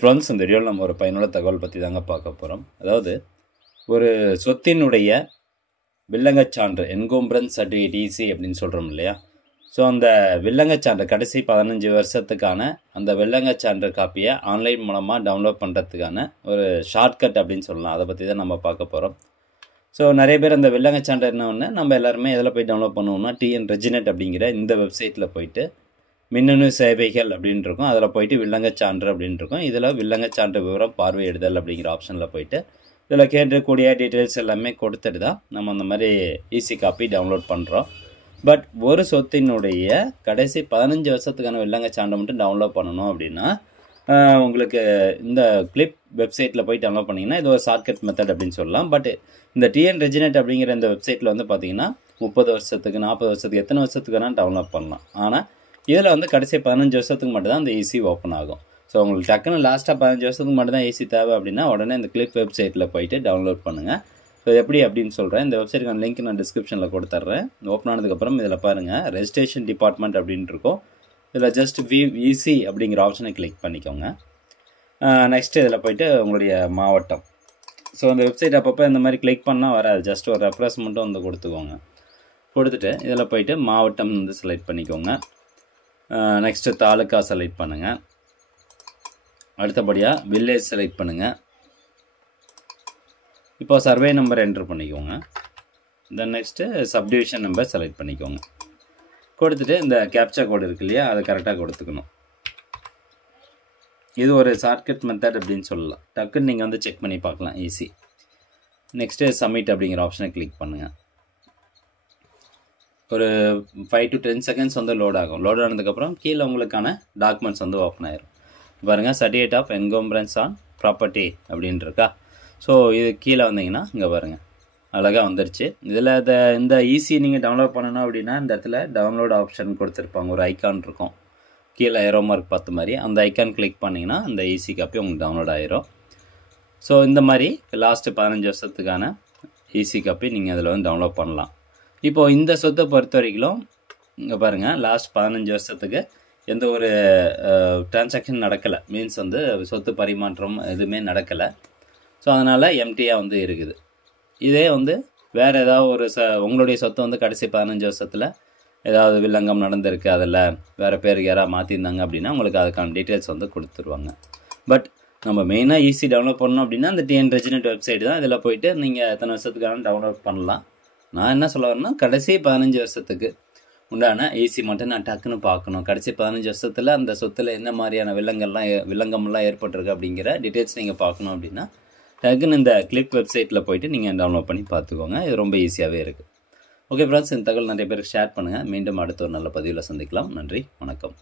Friends, இந்த வீடியோவில் நம்ம ஒரு பயனுள்ள தகவல் பற்றி தாங்க பார்க்க போகிறோம். அதாவது ஒரு சொத்தினுடைய வில்லங்கச்சான்று என்கோம்பரன்ஸ் சர்டிஃபிகேட் இசி அப்படின்னு சொல்கிறோம் இல்லையா. ஸோ அந்த வில்லங்கச்சான்று கடைசி 15 வருஷத்துக்கான அந்த வில்லங்கச்சான்று காப்பியை ஆன்லைன் மூலமாக டவுன்லோட் பண்ணுறதுக்கான ஒரு ஷார்ட்கட் அப்படின்னு சொல்லலாம். அதை பற்றி தான் நம்ம பார்க்க போகிறோம். ஸோ நிறைய பேர் அந்த வில்லங்கச்சான்று என்ன ஒன்று நம்ம எல்லாருமே எதில் போய் டவுன்லோட் பண்ணுவோம்னா டிஎன் ரெஜினெட் அப்படிங்கிற இந்த வெப்சைட்டில் போயிட்டு மின்னணு சேவைகள் அப்படின்னு இருக்கும். அதில் போயிட்டு வில்லங்கச்சான்று அப்படின்னு இருக்கும். இதில் வில்லங்கச்சான்று விவரம் பார்வையிடுதல் அப்படிங்கிற ஆப்ஷனில் போயிட்டு இதில் கேட்கக்கூடிய டீட்டெயில்ஸ் எல்லாமே கொடுத்துட்டு தான் நம்ம அந்த மாதிரி ஈஸி காப்பி டவுன்லோட் பண்ணுறோம். பட் ஒரு சொத்தினுடைய கடைசி 15 வருஷத்துக்கான வில்லங்கச்சான்று மட்டும் டவுன்லோட் பண்ணணும் அப்படின்னா உங்களுக்கு இந்த கிளிப் வெப்சைட்டில் போய் டவுன்லோட் பண்ணிங்கன்னா இது ஒரு ஷார்ட்கட் மெத்தட் அப்படின்னு சொல்லலாம். பட் இந்த டிஎன் ரெஜினெட் அப்படிங்கிற இந்த வெப்சைட்டில் வந்து பார்த்தீங்கன்னா 30 வருஷத்துக்கு 40 வருஷத்துக்கு எத்தனை வருஷத்துக்கு வேணால் டவுன்லோட் பண்ணலாம். ஆனால் இதில் வந்து கடைசி 15 வருஷத்துக்கு மட்டும் தான் அந்த ஈஸி ஓப்பன் ஆகும். ஸோ உங்களுக்கு டக்குன்னு லாஸ்ட்டாக 15 வருஷத்துக்கு மட்டும் தான் ஈஸி தேவை அப்படின்னா உடனே இந்த கிளிப் வெப்சைட்டில் போயிட்டு டவுன்லோட் பண்ணுங்கள். ஸோ எப்படி அப்படின்னு சொல்கிறேன். இந்த வெப்சைட்டுக்கான லிங்க் நான் டிஸ்கிரிப்ஷனில் கொடுத்துட்றேன். ஓப்பன் ஆனதுக்கப்புறம் இதில் பாருங்கள், ரெஜிஸ்ட்ரேஷன் டிபார்ட்மெண்ட் அப்படின்ட்டு இருக்கும். இதில் ஜஸ்ட் வியூ ஈஸி அப்படிங்கிற ஆப்ஷனை கிளிக் பண்ணிக்கோங்க. நெக்ஸ்ட்டு இதில் போய்ட்டு உங்களுடைய மாவட்டம். ஸோ அந்த வெப்சைட் அப்பப்போ இந்த மாதிரி கிளிக் பண்ணால் வராது. ஜஸ்ட் ஒரு ரெஃப்ரெஷ் மட்டும் வந்து கொடுத்துக்கோங்க. கொடுத்துட்டு இதில் போய்ட்டு மாவட்டம் வந்து செலக்ட் பண்ணிக்கோங்க. நெக்ஸ்ட்டு தாலுக்கா செலக்ட் பண்ணுங்கள். அடுத்தபடியாக வில்லேஜ் செலக்ட் பண்ணுங்கள். இப்போ சர்வே நம்பர் என்ட்ரு பண்ணிக்கோங்க. Then next subdivision number select பண்ணிக்கோங்க. கொடுத்துட்டு இந்த கேப்சா கோடு இருக்கு இல்லையா, அதை கரெக்டாக கொடுத்துக்கணும். இது ஒரு ஷார்ட்கட் மெத்தட் அப்படின்னு சொல்லலாம். டக்குன்னு நீங்கள் வந்து செக் பண்ணி பார்க்கலாம் ஈஸி. நெக்ஸ்ட்டு சப்மிட் அப்படிங்கிற ஆப்ஷனை கிளிக் பண்ணுங்கள். ஒரு 5 to 10 செகண்ட்ஸ் வந்து லோட் ஆகும். லோட் ஆனதுக்கப்புறம் கீழே உங்களுக்கான டாக்குமெண்ட்ஸ் வந்து ஓப்பன் ஆயிரும். பாருங்கள், சர்டிஃபிகேட் ஆஃப் என்கோம்பரன்ஸ் ஆன் ப்ராப்பர்ட்டி அப்படின்னு இருக்கா. ஸோ இது கீழே வந்தீங்கன்னா இங்கே பாருங்கள் அழகாக வந்துருச்சு. இதில் இந்த ஈஸி நீங்கள் டவுன்லோட் பண்ணணும் அப்படின்னா இந்த இடத்துல டவுன்லோட் ஆப்ஷன் கொடுத்துருப்பாங்க. ஒரு ஐக்கான் இருக்கும் கீழே ஏரோ மார்க் பார்த்த மாதிரி. அந்த ஐக்கான் கிளிக் பண்ணிங்கன்னா அந்த ஈஸி காப்பி உங்களுக்கு டவுன்லோட் ஆயிரும். ஸோ இந்த மாதிரி லாஸ்ட்டு 15 வருஷத்துக்கான ஈஸி காப்பி நீங்கள் அதில் வந்து டவுன்லோட் பண்ணலாம். இப்போது இந்த சொத்தை பொறுத்த வரைக்கும் இங்கே பாருங்கள், லாஸ்ட் 15 வருஷத்துக்கு எந்த ஒரு டிரான்சாக்ஷன் நடக்கலை. மீன்ஸ் வந்து சொத்து பரிமாற்றம் எதுவுமே நடக்கலை. ஸோ அதனால் எம்டியாக வந்து இருக்குது. இதே வந்து வேறு ஏதாவது ஒரு உங்களுடைய சொத்தை வந்து கடைசி 15 வருஷத்தில் ஏதாவது வில்லங்கம் நடந்திருக்கு, அதில் வேறு பேருக்கு யாராவது மாற்றிருந்தாங்க அப்படின்னா உங்களுக்கு அதுக்கான டீட்டெயில்ஸ் வந்து கொடுத்துருவாங்க. பட் நம்ம மெயினாக ஈஸி டவுன்லோட் பண்ணணும் அப்படின்னா இந்த டிஎன் ரெஜினெட் வெப்சைட் தான். இதில் போய்ட்டு நீங்கள் எத்தனை வருஷத்துக்கான டவுன்லோட் பண்ணலாம். நான் என்ன சொல்ல வரேன்னா கடைசி 15 வருஷத்துக்கு உண்டான ஈஸி மட்டும் நான் டக்குன்னு பார்க்கணும். கடைசி 15 வருஷத்தில் அந்த சொத்தில் என்ன மாதிரியான வில்லங்கம்லாம் ஏற்பட்டிருக்கு அப்படிங்கிற டீட்டெயில்ஸ் நீங்கள் பார்க்கணும் அப்படின்னா டக்குன்னு இந்த கிளிப் வெப்சைட்டில் போய்ட்டு நீங்கள் டவுன்லோட் பண்ணி பார்த்துக்கோங்க. இது ரொம்ப ஈஸியாகவே இருக்குது. ஓகே ஃப்ரெண்ட்ஸ், இந்த தகவல் நிறைய பேருக்கு ஷேர் பண்ணுங்கள். மீண்டும் அடுத்த ஒரு நல்ல பதிவில் சந்திக்கலாம். நன்றி, வணக்கம்.